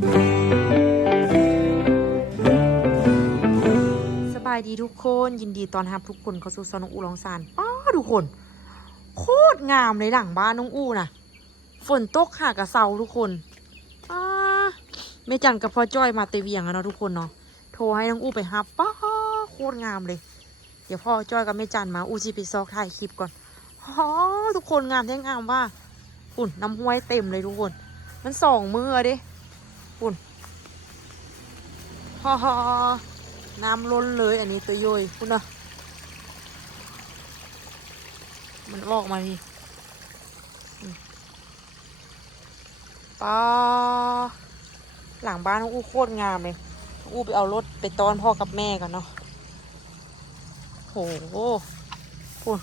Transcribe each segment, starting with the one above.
สบายดีทุกคนยินดีต้อนรับทุกคนเข้าสู่ซอยน้องอูลองซานทุกคนโคตรงามเลยหลังบ้านน้องอูน่ะฝนตกหากระเซาทุกคนแม่จันกับพ่อจ้อยมาเตเวียงแล้วเนาะทุกคนเนาะโทรให้น้องอูไปฮับโคตรงามเลยเดี๋ยวพ่อจ้อยกับแม่จันมาอูจีไปซอกถ่ายคลิปก่อนทุกคนงามแท้งามว่าฝุ่นน้ำห้วยเต็มเลยทุกคนมัน2 มือดิฝุ่นน้ำล้นเลยอันนี้ตัวย่อยคุณนะมันออกมาทีหลังบ้านน้องอู้โคตรงามเลยน้องอู้ไปเอารถไปต้อนพ่อกับแม่กันเนาะโหพูด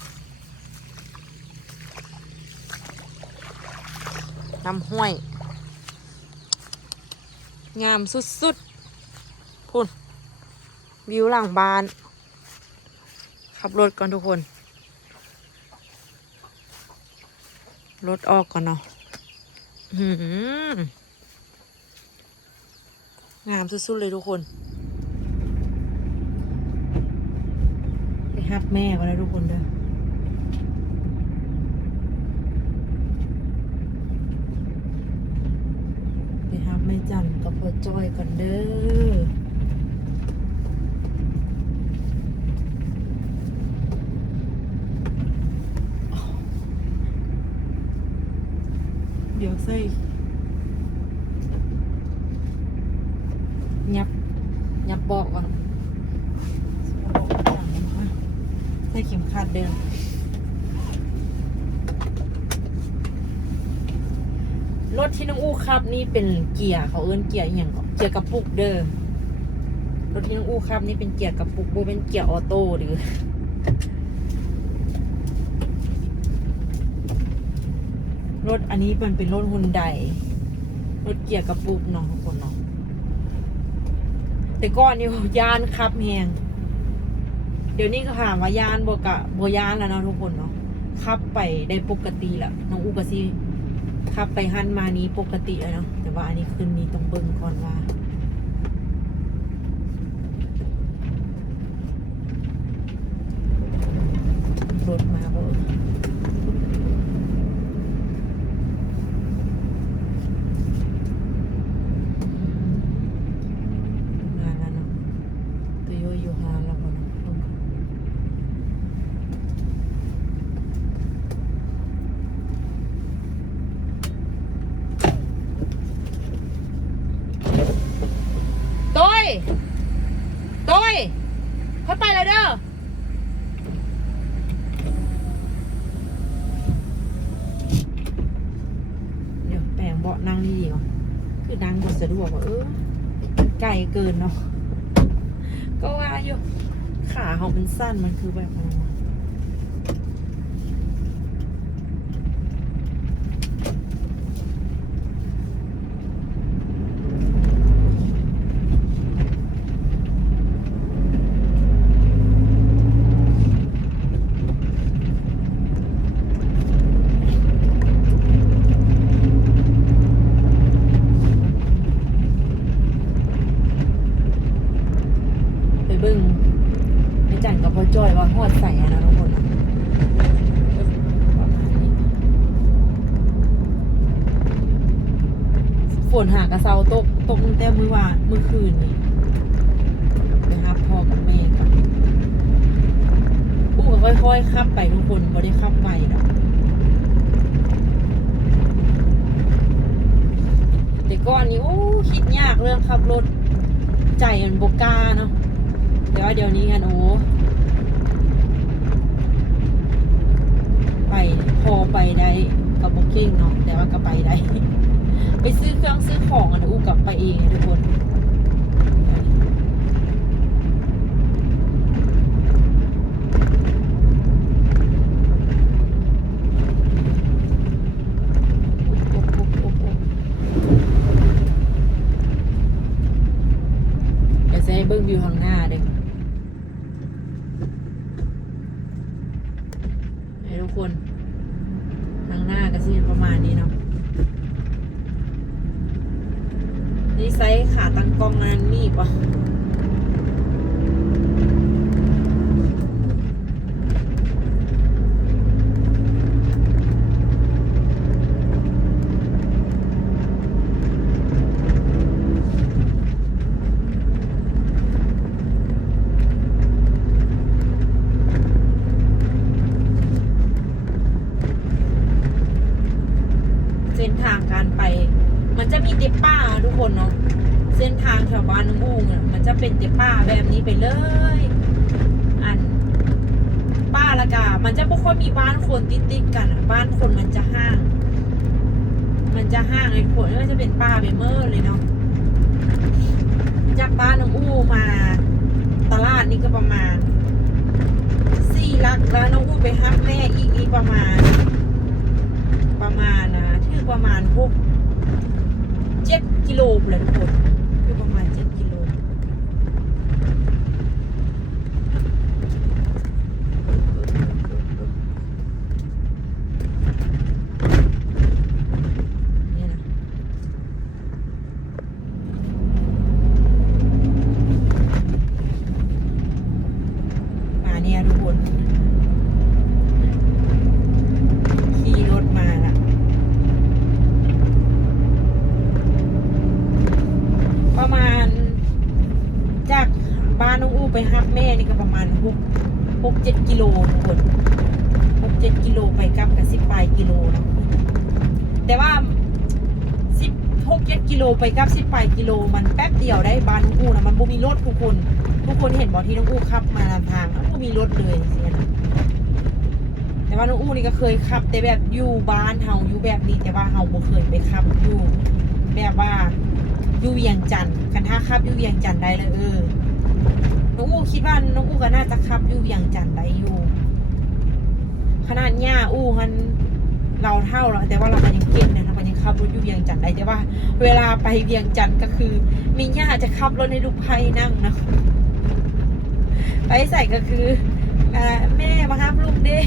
น้ำห้วยงามสุดๆพูดวิวหลังบ้านขับรถก่อนทุกคนรถออกก่อนเนาะงามสุดๆเลยทุกคนไปฮับแม่ก่อนนะทุกคนเด้อไปฮับแม่จันกับพ่อจ้อยก่อนเด้อเดี๋ยวใส่ยับเบาะก่อนใส่เข็มขัดเดินรถที่น้องอู้ขับนี่เป็นเกียร์เขาเอิ้นเกียร์อย่างก่อนเกียร์กระปุกเด้อรถที่น้องอู้ขับนี่เป็นเกียร์กระปุกโบเป็นเกียร์ออโต้หรือรถอันนี้มันเป็นรถฮุนไดรถเกียร์กระปุกเนาะทุกคนเนาะแต่ก่อนนี่ยานขับแหงเดี๋ยวนี้ก็ถามว่ายานบยานแล้วเนาะทุกคนเนาะขับไปได้ปกติแล้วน้องอูกะซีขับไปหันมานี้ปกติแล้วเนาะแต่ว่าอันนี้คืนนี้ต้องเบิ่งก่อนว่ารถมาบ่ต้ยเขาไปแล้วเด้อเดี๋ยวแปลงเบาะนั่งดีๆก่อนคือนั่งก็สะดวกว่าไกลเกินเนาะก็ว่าอยู่ขาเขาเป็นสั้นมันคือแบบเบิ้งไอ้จันกับพ่อจ้อยว่าหอดใส่นะทุกคนนะฝนหากระเซาตกตั้งแต่เมื่อคืนนี่ไปหาพ่อกับแม่กันอู้ก็ค่อยๆขับไปทุกคนไม่ได้ขับไปหรอกแต่ก่อนนี้คิดยากเรื่องขับรถใจมันบกล้าเนาะแต่ว่าเดี๋ยวนี้กันไปพอไปได้กับบุ๊กิ้งเนาะแต่ว่าก็ไปได้ไปซื้อเครื่องซื้อของกันอู้กลับไปเองทุกคนเดี๋ยวจะให้เบิ้งวิวข้างหน้าเด้ทุกคนข้างหน้าก็จะประมาณนี้เนาะ นี่ไซส์ขาตั้งกล้องนั้นมีปะเส้นทางการไปมันจะมีเด็บป้าทุกคนเนาะเส้นทางแถวบ้านน้องอูงมันจะเป็นเด็บป้าแบบนี้ไปเลยอันป้าละกามันจะไม่ค่อยมีบ้านคนติดกันบ้านคนมันจะห้างไอ้คนมันจะเป็นป้าเบเมอร์เลยเนาะจากบ้านน้องอูมาตลาดนี่ก็ประมาณ4 ลักแล้วน้องอูไปฮับแม่อีกนี่ประมาณนะถือประมาณ7 กิโลเลยทุกคนคือประมาณ7 กิโลเนี่ยนะมาเนี่ยทุกคนขี่รถมาละประมาณจากบ้านน้องอู้ไปฮับแม่นี่ก็ประมาณ6-7 กิโลทุกคน6-7 กิโลไปกลับกับ10 ปลายกิโลนะแต่ว่า6-7 กิโลไปกลับ10 ปลายกิโลมันแป๊บเดียวได้บ้านน้องอู้นะมันบ่มีรถทุกคนเห็นบ่ที่น้องอู้ขับมาตามทางมันบ่มีรถเลยสินะแต่ว่าน้องอู้นี่ก็เคยขับแต่แบบอยู่บ้านเฮาอยู่แบบนี้แต่ว่าเฮาบ่เคยไปขับอยู่แบบว่าอยู่เวียงจันทร์กันถ้าขับอยู่เวียงจันทร์ได้เลยน้องอู้คิดว่าน้องอู้ก็น่าจะขับอยู่เวียงจันทร์ได้อยู่ขนาดย่าอู้มันเราเท่าแล้วแต่ว่าเราก็ยังเก่งนะเราก็ยังขับรถอยู่เวียงจันทร์ได้แต่ว่าเวลาไปเวียงจันทร์ก็คือมีย่าจะขับรถให้ลูกไผ่นั่งนะไปใส่ก็คือแม่มาครับลูกเด้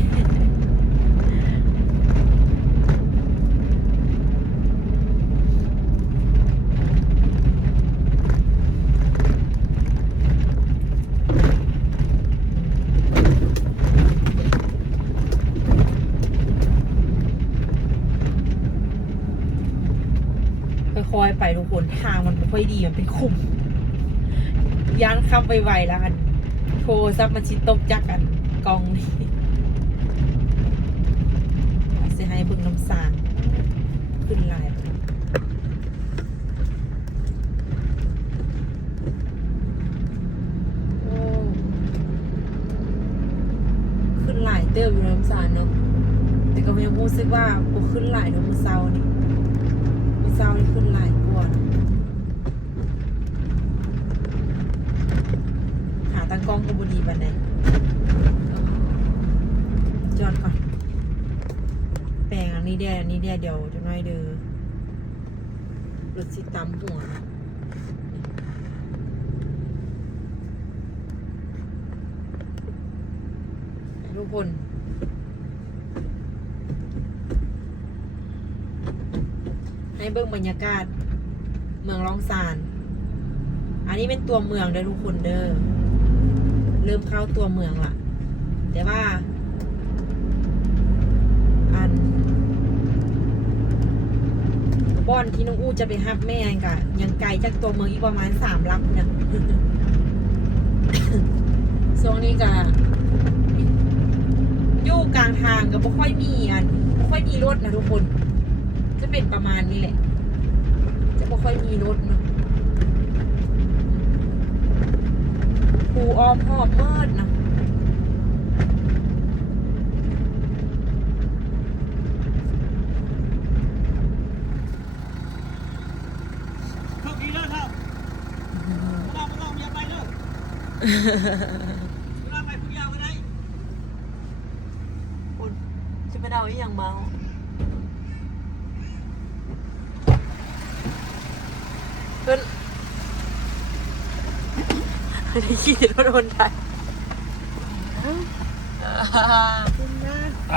ค่อยๆไปทุกคนทางมันไม่ค่อยดีมันเป็นขุ่มย่านข้ามไปไวแล้วกันโทรศัพท์มันชิดตกจากกันกองนี่เสียให้เบิ่งน้ำสางขึ้นลายโอ้ขึ้นลายเติมอยู่น้ำสางเนาะแต่ก็ยังรู้สึกว่าโอ้ขึ้นลายเนาะมือเศร้านี่ขึ้นหลายกว่าหาตั้งกล้องก็บุดีบันไดจอดก่อนแปลงอันนี้เดี๋ยวจะน้อยเด้อรถสิตำหัวทุกคนให้เบิ่งบรรยากาศเมืองล่องซานอันนี้เป็นตัวเมืองเด้อทุกคนเด้อเริ่มเข้าตัวเมืองละแต่ว่าอันบ่อนที่น้องอู้จะไปฮับแม่กะยังไกลจากตัวเมืองอีกประมาณ3 ลักเนี่ย ช่วงนี้กะอยู่กลางทางก็ไม่ค่อยมีรถนะทุกคนจะเป็นประมาณนี้แหละจะไม่ค่อยมีรถนะภูอ้อมหอบเมิดนะโชคดีเลยครับไม่ต้องอย่าไปเลยเวลาไปผู้ยาวไปไหนคุณจะไปเอาอีหยังเมาขึ้นได้ขี่รถคนไทยไป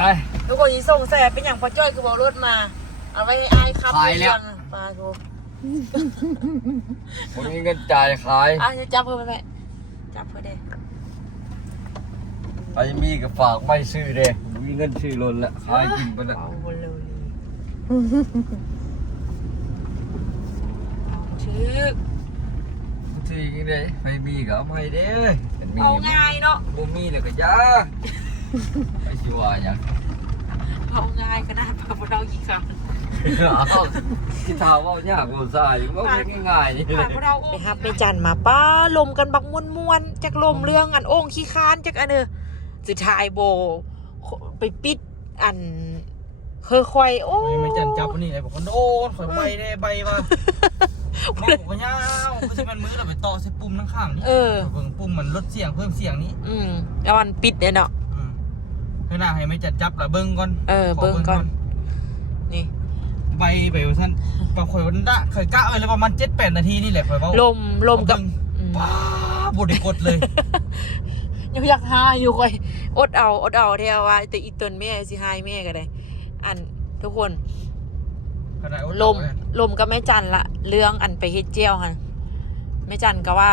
ทุกคนยี่ส่งแสบเป็นอย่างพอจ้อยคือบอกรถมาเอาไว้ให้อายครับไปแล้ว ปลาโก ผมมีเงินจ่ายขาย จะจับเพื่อนไหมจับเพื่อนเด้ ไอ้มีก็ฝากไม่ซื้อเด้มีเงินซื้อล้นละขายกินไปละ เอาบนเลยชื่อ ซื้อยังไงไอ้มีก็เอาไปเด้ห็นมี เอาง่ายเนาะ บ่มีเลยก็ยาไอ้สิว่าหยัง เอาง่ายก็น่าพาพวกเรากี่ครั้ง เอาที่ถามว่ายากบ่ซ่าอยู่ว่าง่ายๆนี่ พาพวกเราไปฮับไปจันมาป้าลมกันบักม่วนๆจากลมเรื่องอันโอ่งขี้คานจากอันสุดท้ายโบไปปิดอันค่อยๆโอ้ ไม่จันจับวันนี้เลยบอกคนโดนข่อยใบได้ใบมาบอกผมก็ยาวก็จะเป็นมือเราไปต่อใส่ปุ่มข้างๆนี่เบิ่งปุ่มมันลดเสียงเพิ่มเสียงนี้ แล้วมันปิดเนี่ยเนาะ เพื่อหน้าให้ไม่จัดจับละเบิ่งก่อน เบิ่งก่อนนี่ ใบไปว่าท่านปะข่อยวันละข่อยกะไว้เลยประมาณ 7-8 นาทีนี่แหละข่อยเว้า ลมกับ ป้าบ่ได้กดเลย ยังอยากหาอยู่ค่อยอดเอาเท่าว่าแต่อีตนแม่สิหายแม่ก็ได้อันทุกคนลมก็ไม่จันละเรื่องอันไปเฮ็ดเจียวค่ะไม่จันก็ว่า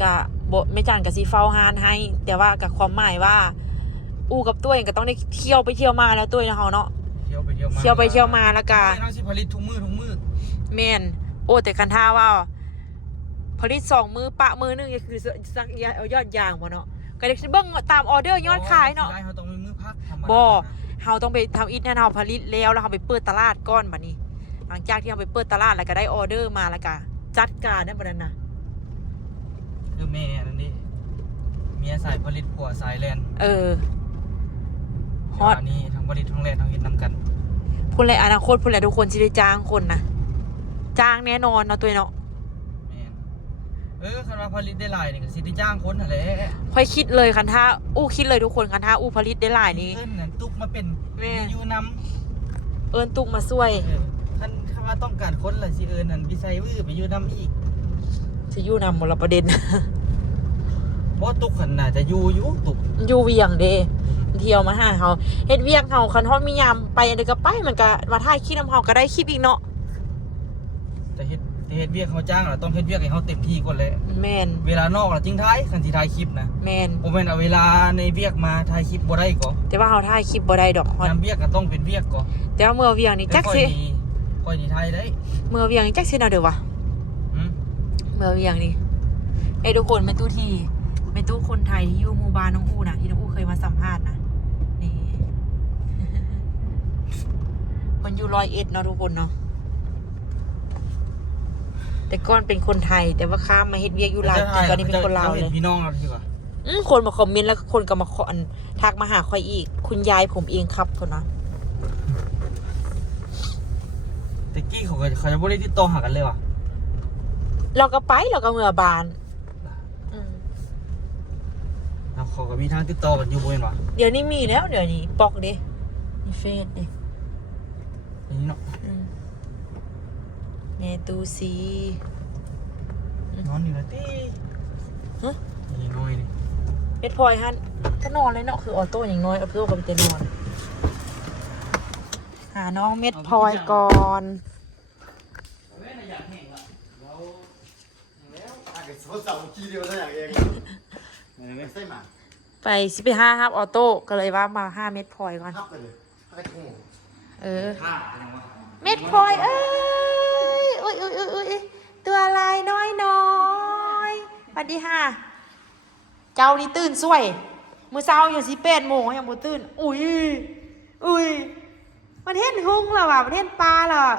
กะบ่ไม่จันก็สิเฝ้าหานให้ แต่ว่ากับความหมายว่าอู้กับตัวเองก็ต้องได้เที่ยวไปเที่ยวมาแล้วตัวเนาะเนาะเที่ยวไปเที่ยวมาแล้วก็เราสิผลิตทุกมื้อแม่นโอ้แต่คันท่าว่าผลิต2 มื้อปะมื้อนึงก็คือสักเอายอดยางบ่เนาะก็ได้เบิ่งตามออเดอร์ยอดขายเนาะ เฮาต้องมีมื้อพักธรรมดา บ่เฮาต้องไปทำอิฐให้เฮาผลิตแล้วเฮาไปเปิดตลาดก่อนบัดนี้หลังจากที่เฮาไปเปิดตลาดแล้วก็ได้ออเดอร์มาแล้วก็จัดการได้บัดนั้นน่ะ คือแม่นั่นดิเมียสายผลิตผัวสายแลนฮอตนี่ทั้งผลิตทั้งแลนทั้งเฮ็ดนำกัน พุ่นแหละอนาคตพุ่นแหละทุกคนสิได้จ้างคนนะจ้างแน่นอนเนาะตัวเนาะ คันว่าผลิตได้หลายนี่ก็สิได้จ้างคนนั่นแหละ ค่อยคิดเลยคันถ้าอู้คิดเลยทุกคนคันถ้าอู้ผลิตได้หลายนี้ เอิ้นนั่นตุกมาเป็นอยู่นำ เอิ้นตุกมาช่วย คันว่าต้องการคนล่ะสิเอิ้นนั่นวิสัยวื้อไปอยู่นำอีก สิอยู่นำหมดละประเด็น บ่ตุกคันน่าจะอยู่ตุก อยู่เวียงเด้เที่ยวมาหาเฮาเฮ็ดเวียงเฮาคันฮอดมียามไปอันใดก็ไปมันก็มาถ่ายคลิปนำเฮาก็ได้คลิปอีกเนาะ แต่เฮ็ดเวียกเขาจ้างล่ะต้องเฮ็ดเวียกให้เฮาเต็มที่ก่อนแหละ แม่น เวลานอกล่ะจริงท้ายคันสิถ่ายคลิปนะ แม่น บ่แม่นเอาเวลาในเวียกมาถ่ายคลิปบ่ได้ก็ แต่ว่าเฮาถ่ายคลิปบ่ได้ดอกฮอด งานเวียกก็ต้องเป็นเวียกก็ แต่ว่าเมื่อเวียงนี่จักสิ ค่อยนี่ถ่ายได้ เมื่อเวียงนี่จักสิเนาะเด้อวะเมื่อเวียงนี่ทุกคนแม่ตู้คนไทยที่อยู่หมู่บ้านน้องอู้น่ะที่น้องอู้เคยมาสัมภาษณ์นะนี่ มันอยู่101เนาะทุกคนเนาะแต่ก่อนเป็นคนไทยแต่ว่าข้ามมาเฮ็ดเวียกอยู่ลาวแต่ตอนนี้เป็นคนลาวเลย พี่น้องเราดีกว่า คนมาคอมเมนต์แล้วคนก็มาขอทักมาหาค่อยอีกคุณยายผมเองครับคนนะ แต่กี้เขาจะบ่ได้ติดต่อหากันเลยว่ะ เราก็เมื่อบานแล้วเขาก็มีทางติดต่อกันอยู่บ่แม่นว่ะ เดี๋ยวนี้มีแล้วเดี๋ยวนี้ปอกดิมีเฟซดิ นี่เนาะ แม่ตูซี นอนอยู่นะตินี่น้อยนี่ เฮ็ดพลอยฮันก็นอนเลยเนาะคือออโต้อย่างน้อยออโต้ก็ไปแต่นอนหาน้องเม็ดพลอยก่อนไปสิไป5ครับออโต้ก็เลยว่ามา5เม็ดพลอยก่อนเม็ดพลอยเอ้ยอุ้ยตัวลายน้อยสวัสดีค่ะเจ้านี่ตื่นสวยมื้อเช้าอยู่สิ8 โมงยังบ่ตื่นอุ้ยมันเห็นหุ่งแล้วว่ะมันเห็นปลาแล้วว่ะ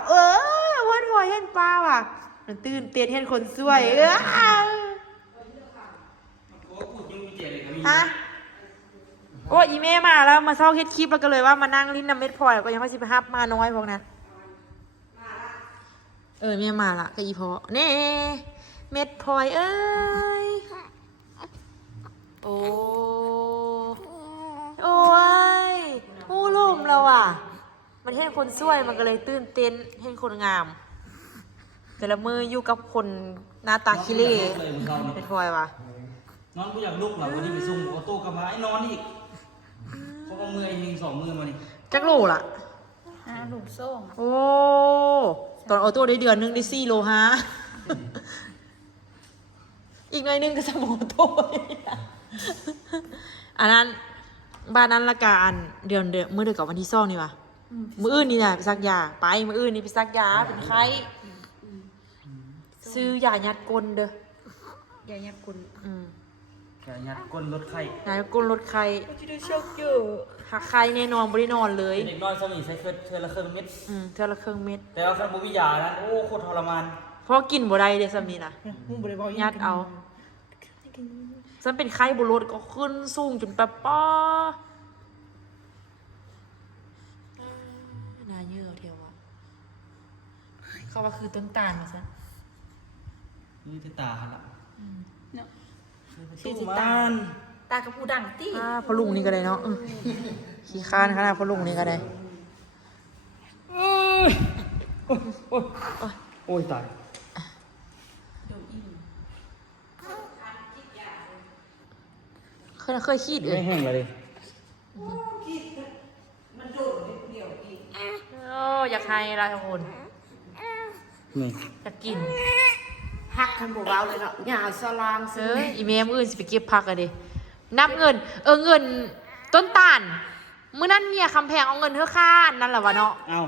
วันพลอยเห็นปลาว่ะมันตื่นเต้นเห็นคนสวยฮะโอ้ยอีเม่มาแล้วมาเช้าเฮ็ดคลิปแล้วก็เลยว่ามานั่งลิ้นน้ำเม็ดพลอยก็ยังไม่สิไปฮับมาน้อยพวกนั้นเมียมาละก็อีพอเน่เม็ดพลอยเอ้ยโอ้ยผู้ลุ่มแล้วอ่ะมันเห็นคนสวยมันก็เลยตื่นเต้นเห็นคนงามแต่ละมืออยู่กับคนหน้าตาขี้เล่เม็ดพลอยว่ะนอนบ่อยากลุกหรอวันนี้ไปส่งออโต้กลับมาไอ้นอนอีกเขาเอามือ1-2 มือมานี่จักโลล่ะหลุมส้มโอ้ ตอนออโต้ได้เดือนนึงได้4 โล 5 อีกหน่อยนึงก็สมอโต้อันนั้นบ้านนั้นละกาอันเดือนเมื่อเดือนกับวันที่2นี่วะมื้ออื่นนี่น่ะไปซักยาไปมื้ออื่นนี่ไปซักยาเป็นไข้ซื้อยายัดก้นเด้อย ายัดคุณ แกยัดก้นรถไข่ ยายัดก้นลดไข้ ที่ได้ช็อกเยอะ หักไข้แน่นอนบ่ได้นอนเลย เด็กน้อยสมีใช้เทื่อละครึ่งเม็ด เท่าละครึ่งเม็ด แต่ว่าคันบ่มียานั้นโอ้โคตรทรมาน เพราะกินบ่ได้เด้ซำนี้น่ะ มึงบ่ได้บอก ยัดเอาฉันเป็นไข้บ่ลดก็ขึ้นสูงจนแบบป้อน่าเยอะเทียวว่ะเขาว่าคือต้นตาลมาซะ นี่ที่ตาหั่นล่ะ เนาะ ชื่อสิ มั ตาล น ตากับผู้ดังตี้ พอลุงนี่ก็ได้เนาะขี้คร้านขนาดพอลุงนี่ก็ได้ โอ้ยตาย เคยขี้เล ไม่ ย แห้งเลย อยากให้ละทุกคน นี่ อยากกิน ฮักคันบ่เว้าเลยเนาะหญ้าสลาง เอออีเมมอื่นสิไปเก็บผักอะดินับเงิน เงินต้นตาลมื้อนั้นเมียคำแพงเอาเงินเธอค่านั่นแหละวะเนาะ เอา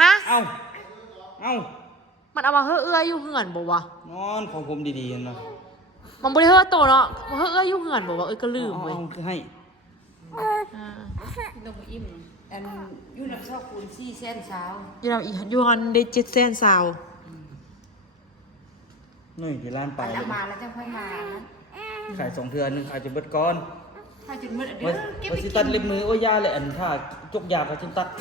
ฮะ เอา มันเอามาเฮ้อเอื้ออยู่เหือนบ่วะ นอนของผมดีๆนะ มันบ่ได้เฮ้อโตเนาะมันเฮ้อเอื้ออยู่เหือนบ่วะก็ลืมเว้ย เอาคือให้ อ่า นมอิ่มอันอยู่นำชอบคูณ4แสนสาว อยู่นำอีอยู่หันได้700,000ซาว นี่ที่ร้านไป อันเอามาแล้วจังค่อยมานะ ขาย2 เทื่อนึงขายจะเบิดก่อน ถ้าจนหมดอันเด้ ว่า อเก็บ ว่า ไป สิ กิน ตัดเล็บมือโอ้ยาเลยอันถ้าจกยาก็จิตัด เ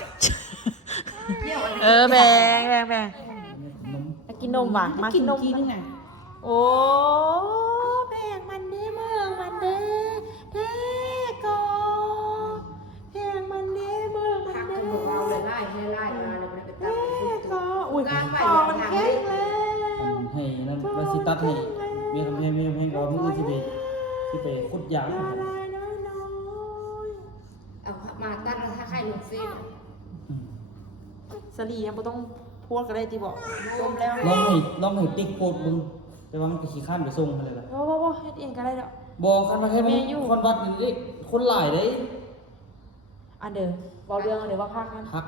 ดี๋ยวอัน แบ่ง นม อยากกินนมว่ะมากินนม กินน่ะ โอ้แบ่งมันเด้เมืองมันเด้เด้ก็แบ่งมันเด้เมืองมัน ฮัก เด้ คันบ่เว้าเลยไล่มาแล้วมันไปตัดไปฟุต ก็อุ้ย การไหว คอมันแข็งแล้ว ให้นั่นว่าสิตัดให้มีคำแพงว่ามือสิไปขุดยาง อะไรน้อย เอามาตัดแล้วถ้าใครลงเฟซ สลียังบ่ต้องพูดก็ได้ติบอกต้มแล้ว ลองให้ติ๊กโพดมึงแต่ว่ามันก็ขี้ข้านไปส่งอะไรล่ะ บ่เฮ็ดเองก็ได้ดอก บอกคันมาแค่มึงคนวัดนี่คนหลายเด้ อันเด้อเว้าเรื่องอันเด้อว่าพักนั้น พัก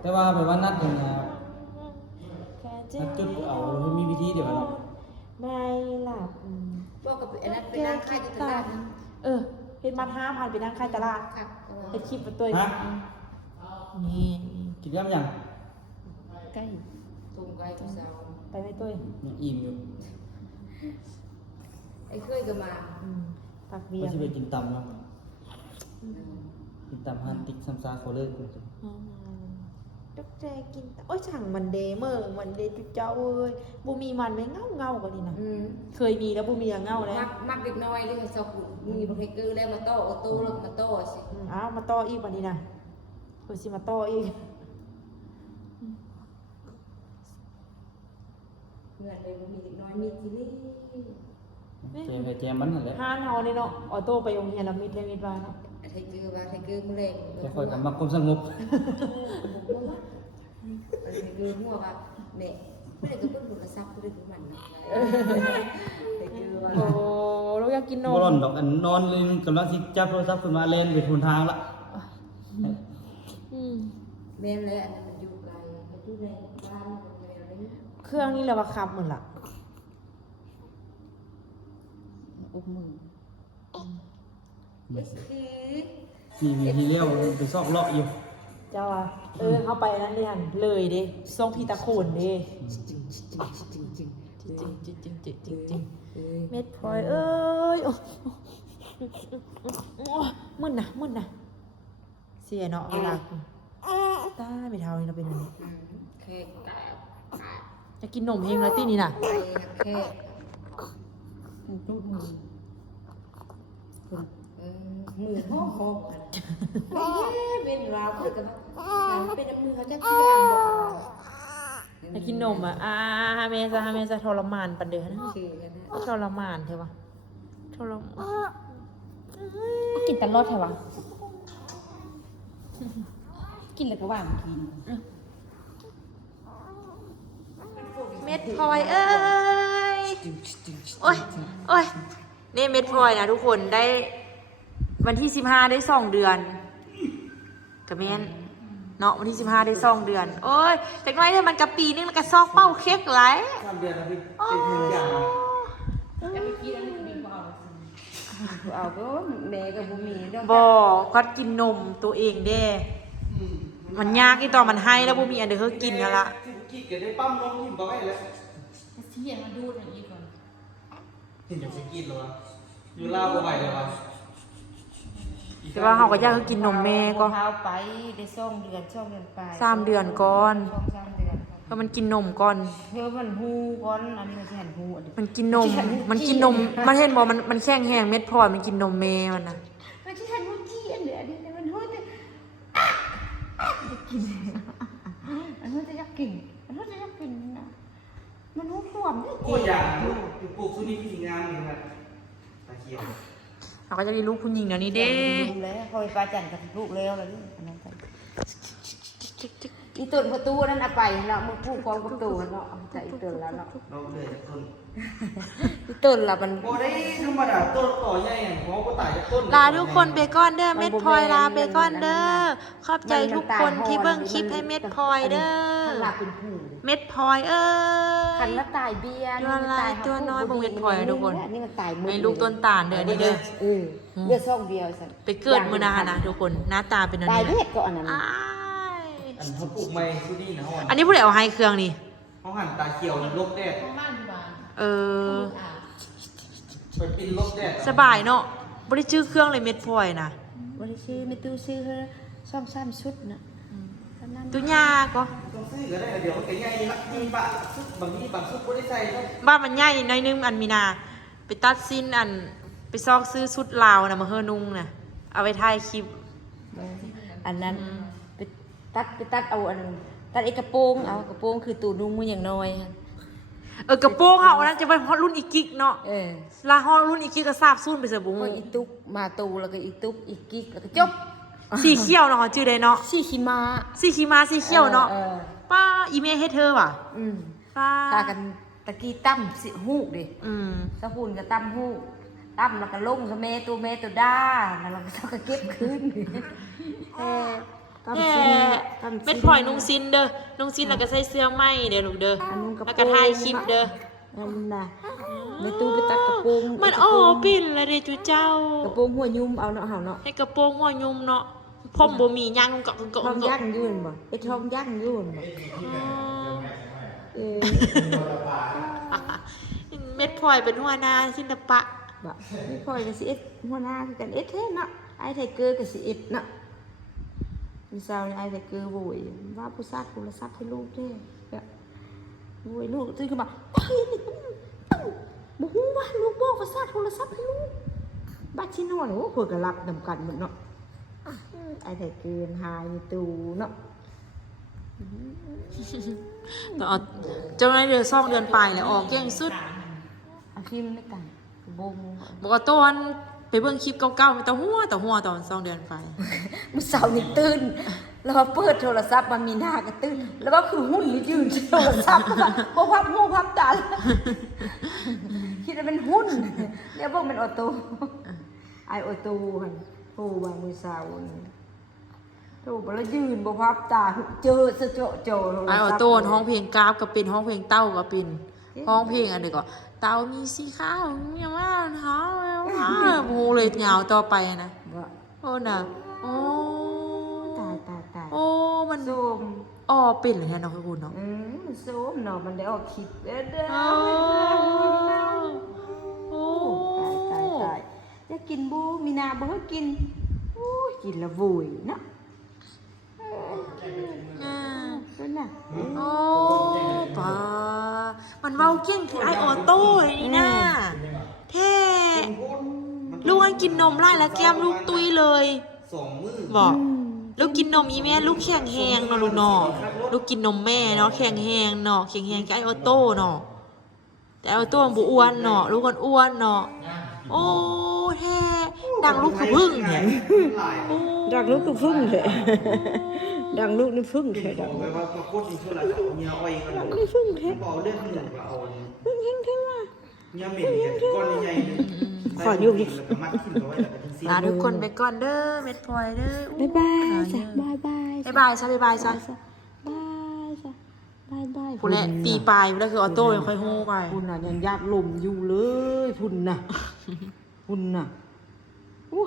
แต่ว่าแบบว่านัดกันนะนัดจุดเอาให้มีวิธีเดี๋ยวเนาะ ไม่หลับ บอกกับอันนั้นไปนั่งค่ายที่ตลาดนะ เฮ็ดมัด5,000ไปนั่งค่ายตลาด ค่ะ เฮ็ดคลิปมาตัว ฮะ นี่ กินย่ำยัง ใกล้ ตุ่มไก่ผู้สาว ไปไหมตุ้ย ยังอิ่มอยู่ ไอ้เคยก็มา ปักเบีย ว่า ร์ สิไปกินตำเนาะกินตำฮันติ๊กซัมซาโคเลอร์ ตกใจกินโอ้ยช่างมันเดเมอร์มันเดจุเจ้าเอ้ยบ่มีมันไม่เงาก็นี่นะเคยมีแล้วบ่มีเงาแล้ว มักเด็กน้อยเลยชอบมีบริเกอร์แล้วมาโต้โต้แล้วมาโต้สิ อ้าวมาต่ออีกบัดนี้นะเพิ่นสิมาต่ออีก เงินเลยมีเด็กน้อยมีจีนี่ แจมมันนั่นแหละ ห้านเฮานี่เนาะออโต้ไปโรงเรียนแล้วมิดเลยมิดว่าเนาะ ไทเกอร์ว่าไทเกอร์มือแรง จะคอยกับมักความสงบ ไทเกอร์มั่วว่าแม่ไม่ได้ก็เพิ่งโทรศัพท์เพิ่งมันไทเกอร์ว่า โอ้เราอยากกินน บ่ร้อน ม ดอกอันนอนเลยกำลังสิจับโทรศัพท์ขึ้นมาเล่นไปทุนทางละ แม่เลยอันนั้นมันอยู่ไกลมันอยู่ในบ้านของแม่เลย เครื่องนี่แหละว่าขับเหมือนล่ะ อุ้มมือคือ 4 วีที่เลี้ยวไปซอกเลาะอยู่ เจ้าว่าเข้าไปนั่นเรียนเลยเด้ทรงพีตะโขนเด้ จริง เม็ดพลอยเอ้ยมึนนะเสียเนาะเวลาตาไม่เท่านี่เราเป็นอันนี้ แค่กา จะกินนมเองแล้วตีนี่น่ะ แค่รูดมือมือห้องห้องกันเป็นราวคือกันเป็นมือเขาจะเที่ยง จะกินนมอ่ะฮาเมซาทรมานปันเดือนนะ คือกันนะ ทรมานเถอะวะทรมานกินตลอดเถอะวะ กินแล้วก็ว่างกิน เม็ดพลอยเอ้ยโอ้ยโอ้ยนี่เม็ดพลอยนะทุกคนได้วันที่15ได้2เดือนกระเมนเนาะวันที่15ได้2เดือนโอ้ยแต่น้อยเนี่ยมันกะปีนึงมันกะซอกเป้าเค้กไหล 3 เดือนนะพี่เป็นทุกอย่างนะ เอาก็แม่ก็บ่มีเนาะ บ่ก็กินนมตัวเองเด้มันยากที่ตอนมันให้แล้วบ่มีอันเดียวเขากินกันละ ที่กินก็ได้ปั๊มนมกินบ่ได้แล้ว ที่เห็นมันดูดอย่างนี้ก่อน เห็นจะไปกินแล้วอยู่ลาวบ่ไหวเลยวะ แต่ว่าเขาก็อยากให้กินนมแม่ก็ เฮาไปได้2เดือน2เดือนไป 3 เดือนก่อน 2-3 เดือน เพราะมันกินนมก่อน เธอมันฮูก่อนอันนี้มันสิหันฮูอันนี้ มันกินนม มันกินนม มันเห็นบ่มันแข็งแห้งเม็ดพลอยมันกินนมแม่มันนะ มันสิหันฮูกี้อันเดียวอันนี้มันฮูแต่กินอันฮูแต่อยากกินอันฮูแต่อยากกินนะมันฮูความได้ โอ้ยอย่างอยู่ปลูกสุนีพี่งามนี่นะตาเขียว เราก็จะได้ลูกคุณหญิงเดี๋ยวนี้เด้ ดูแล้วพอไปปลาจันกับลูกแล้วแล้วอันนั้นไปอีต้นประตูนั่นเอาไปแล้วมึงพูดกองประตูเนาะเอาใจอีต้นแล้วเนาะ เราเลยต้น อีต้นละมัน บ่ได้ธรรมดาต้นต่อใหญ่อย่างของก็ตายจากต้น ลาทุกคนเบคอนเด้อ เม็ดพลอยลาเบคอนเด้อ ขอบใจทุกคนที่เบิ่งคลิปให้เม็ดพลอยเด้อ ขันละเป็นหู เม็ดพลอยเอ้ย ขันละตายเบียร์ ตัวลายตัวน้อยบ่เม็ดพลอยทุกคน อันนี้มันตายมื ไอ้ลูกต้นตาลเด้อนี่เด้อ เลือดซ่องเดียวสัน ไปเกิดมื้อหนานะทุกคน หน้าตาเป็นอัน ตาย นี้ เว นะ ทก็อันนั้น อ้าย อันเขาปลูกไม้สุนีนะฮอน อันนี้ผู้ใดเอาให้เครื่องนี่ เขาหั่นตาเขียวนะลบแดด เออ ไปกินลบแดด สบายเนาะบ่ได้ชื่อเครื่องเลยเม็ดพลอยนะ วันนี้ชื่อไม่ตู้ชื่อซ่อมซ้ำชุดนะซ้ำนั้น ตุยาก็ ต้องซื้อก็ได้เดี๋ยวมันก็ใหญ่ละมีบะซุปบางทีบางซุปบ่ได้ใส่เนาะ บ้านมันใหญ่หน้อยนึงอันมีนา ไปตัดสิ้นอันไปซอกซื้อชุดลาวนะมาเฮอนุ่งนะเอาไปถ่ายคลิป อันนั้นไปตัดเอาอันตัดไอ้กระโปรงเอากระโปรงคือตูนุ่งมืออย่างน้อยฮะ กระโปรงเขาอันนั้นจะเป็นฮอตรุ่นอีกิกเนาะ ลาฮอตรุ่นอีกิกก็ทราบซุ่นไปเสียบุ้ง ก็อีตุกมาตูแล้วก็อีตุกอีกิกแล้วก็จบ สีเขียวเนาะชื่อใดเนาะ สีขีมา สีขีมาสีเขียวเนาะ ออ ป้าอีเมเฮ็ดเธอว่ะ อืม ป้า ตากันตะกี้ตั้มสิฮูกดิ อืม สะพูนก็ตั้มฮูกตั้มแล้วก็ลงกับเมตัวด้าแล้วเราก็เก็บคืนตั้ม แห ซิน ม ตั้มซิน เม็ดพลอยนุ่งซินเด้อนุ่งซินแล้วก็ใส่เสื้อไหมเด้อลูกเด้อ อันนู้นกระ แล้ว โปร ก็ ง ถ่ายคลิปเด้อ อันนั้นน่ะในตู้ไปตัดกระโปรง มันอ๋อปิ่นละเด้อจุเจ้าก ระโปรงหัวยุ่มเอาเนาะเฮาเนาะ ให้กระโปรงหัวยุ่มเนาะผมบ่มีย่างกับกับ ทองยักษ์ยืนบ่ไอ้ทองยักษ์ยืนบ่เออ เม็ดพลอยเป็นหัวหน้าศิลปะ บ่ไม่พอจะสิเอ็ดหัวหน้าคือกันเอ็ดแท้เนาะไอ้ไทเกอร์ก็สิเอ็ดเนาะมีสาวไอ้ไทเกอร์โวยว่าผู้ซากโทรศัพท์ให้ลูกแท้แบบโวยลูกตื่นขึ้นมาเฮ้ยนี่บ่ฮู้ว่าลูกบอกว่าซากโทรศัพท์ให้ลูกบัดสินอนโอ้เพิ่นก็รับนำกันหมดเนาะไอ้ไทเกอร์หายในตู้เนาะ แต่เอาเจ้าหน้าที่เดือน2 เดือนไปแล้วออกเก่งสุด อาชีพไม่ต่างบง บอกว่าตอนไปเบิ่งคลิปเก่าๆมีแต่หัวตอน2 เดือนไป มื้อเช้านี่ตื่นแล้วพอเปิดโทรศัพท์มามีหน้าก็ตื่นแล้วก็คือหุ้นนี่ยืนโทรศัพท์แล้วก็บ่พับหูพับตาคิดว่าเป็นหุ้นเรียกว่ามันออโต้ไอออโต้หั่นโทรมามื้อเช้านี่โทรบ่แล้วยืนบ่พับตาเจอซะโจโทรศัพท์ ไอออโต้ห้องเพลงกราฟก็เป็นห้องเพลงเต้าก็เป็นห้องเพลงอันนี้ก็เต้ามีสีขาวอย่างว่าเท้าโมเลยยาวต่อไปนะ บ่ โอ้น่ะโอ้ ตาย โอ้มัน โซม อ๋อเป็นเลยนะน้องคุณเนาะ มันโซมเนาะมันได้ออกคลิปเด้อ โอ้ ตายอยากกินบูมีนาบ่ให้กินโอ้ยกินละบุยเนาะ อ่า นั่นน่ะ โอ้ป้ามันเมาเก่งคือไอออโต้นี่นะเท่ลูกอันกินนมไล่แล้วแก้มลูกตุยเลย 2 มื้อ บอกลูกกินนมอีแม่ลูกแข็งแหงเนาะลูกเนาะลูกกินนมแม่เนาะแข็งแหงเนาะแข็งแหงกับไอออโต้เนาะแต่ไอออโต้มันบ่อ้วนเนาะลูกมันอ้วนเนาะโอ้แท้ดังลูกคือพึ่งเนี่ยโอ้ รักลูกคือพึ่งเลย ดังลูกนี่พึ่ง เป็น แท้ บ ดั อง กไปว่าโคตรนี่เท่าไหร่เอาเมียอ้อยกัน ดังนี่พึ่งแท้ บอกเรื่องหนึ่งก็เอา พึ่งเฮงเท่มา เมียเหม็นกันก้อนใหญ่ๆนึงแล้วก็มัดทิ้งเอาไว้แล้วก็ทิ้งเสีย ลาทุกคนไปก่อนเด้อเม็ดพลอยเด้อ บ๊ายบายจ้ะบายบาย บ๊ายบายซะบ๊ายบายซะ บายจ้ะบายบาย พูดแล้วปีปลายพูดแล้วคือออโต้ยังค่อยโฮไป พุ่นน่ะยังยากลมอยู่เลยพุ่นน่ะพุ่นน่ะอู้